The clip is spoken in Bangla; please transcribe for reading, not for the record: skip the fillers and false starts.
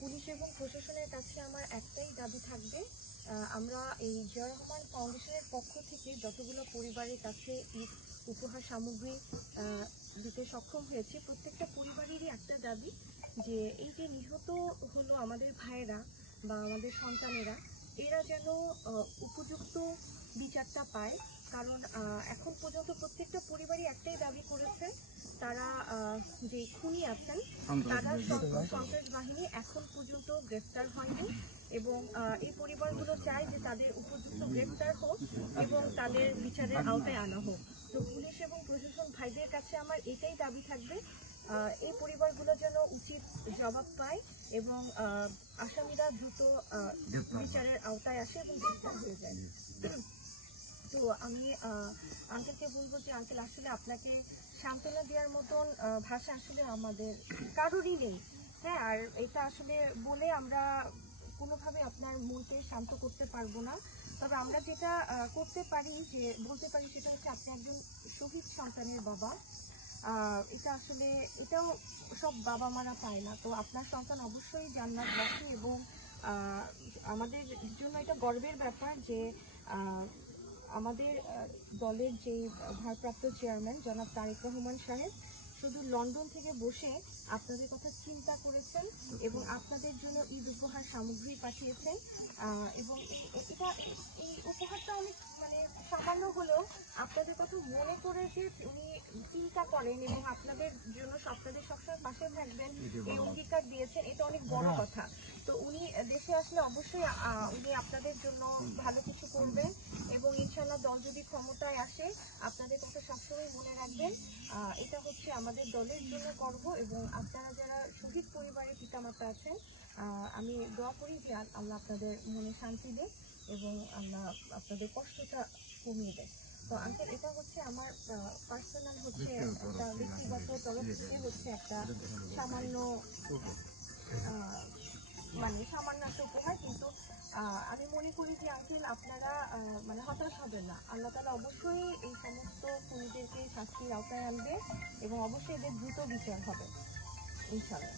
পুলিশ এবং প্রশাসনের কাছে আমার একটাই দাবি থাকবে, আমরা এই জিয়া রহমান ফাউন্ডেশনের পক্ষ থেকে যতগুলো পরিবারের কাছে ঈদ উপহার সামগ্রী দিতে সক্ষম হয়েছি, প্রত্যেকটা পরিবারেরই একটা দাবি যে এই যে নিহত হলো আমাদের ভাইয়েরা বা আমাদের সন্তানেরা, এরা যেন উপযুক্ত বিচারটা পায়। কারণ এখন পর্যন্ত প্রত্যেকটা পরিবারই একটাই দাবি করেছে, তারা যে খুনি আছেন তারা সন্ত্রাস বাহিনী এখন পর্যন্ত গ্রেফতার হয়নি এবং এই পরিবারগুলো চায় যে তাদের উপযুক্ত গ্রেফতার হোক এবং তাদের বিচারের আওতায় আনা হোক। তো পুলিশ এবং প্রশাসন ভাইদের কাছে আমার এটাই দাবি থাকবে, এই পরিবারগুলো যেন উচিত জবাব পায় এবং আসামিরা দ্রুত বিচারের আওতায় আসে এবং গ্রেফতার হয়ে যায়। তো আমি আঙ্কেলকে বলবো যে আঙ্কেল, আসলে আপনাকে সান্ত্বনা দেওয়ার মতন ভাষা আসলে আমাদের কারোরই নেই। হ্যাঁ, আর এটা আসলে বলে আমরা কোনোভাবে আপনার মনকে শান্ত করতে পারবো না। তবে আমরা যেটা করতে পারি, যে বলতে পারি, সেটা হচ্ছে আপনি একজন শহীদ সন্তানের বাবা। এটা আসলে এটাও সব বাবা মারা পায় না। তো আপনার সন্তান অবশ্যই জান্নাতবাসী এবং আমাদের জন্য এটা গর্বের ব্যাপার যে আমাদের দলের যে ভারপ্রাপ্ত চেয়ারম্যান জনাব তারেক রহমান সাহেব শুধু লন্ডন থেকে বসে আপনাদের কথা চিন্তা করেছেন এবং আপনাদের জন্য ঈদ উপহার সামগ্রী পাঠিয়েছেন। এবং এই উপহারটা অনেক সামান্য হলেও আপনাদের কথা মনে করে যে উনি চিন্তা করেন এবং আপনাদের জন্য আপনাদের সবসময় পাশে থাকবেন এই অঙ্গীকার দিয়েছেন, এটা অনেক বড় কথা। তো উনি দেশে আসলে অবশ্যই উনি আপনাদের জন্য ভালো কিছু করবেন এবং ইনশাআল্লাহ দল যদি ক্ষমতায় আসে আপনাদের কথা সবসময় মনে রাখবেন। এটা হচ্ছে আমাদের দলের জন্য গর্ব এবং আপনারা যারা শহীদ পরিবারের পিতামাতা আছেন, আমি দোয়া করি যে আল্লাহ আপনাদের মনে শান্তি দেয় এবং আল্লাহ আপনাদের কষ্টটা কমিয়ে দেয়। তো আঙ্কেল, এটা হচ্ছে আমার পার্সোনাল হচ্ছে একটা ব্যক্তিগত তরফ থেকে হচ্ছে একটা সামান্য সামান্য একটা উপহার, কিন্তু আমি মনে করি যে আঙ্কেল আপনারা হতাশ হবেন না। আল্লাহ তাআলা অবশ্যই এই সমস্ত খুনিদেরকে শাস্তির আওতায় আনবে এবং অবশ্যই এদের দ্রুত বিচার হবে ইনশাআল্লাহ।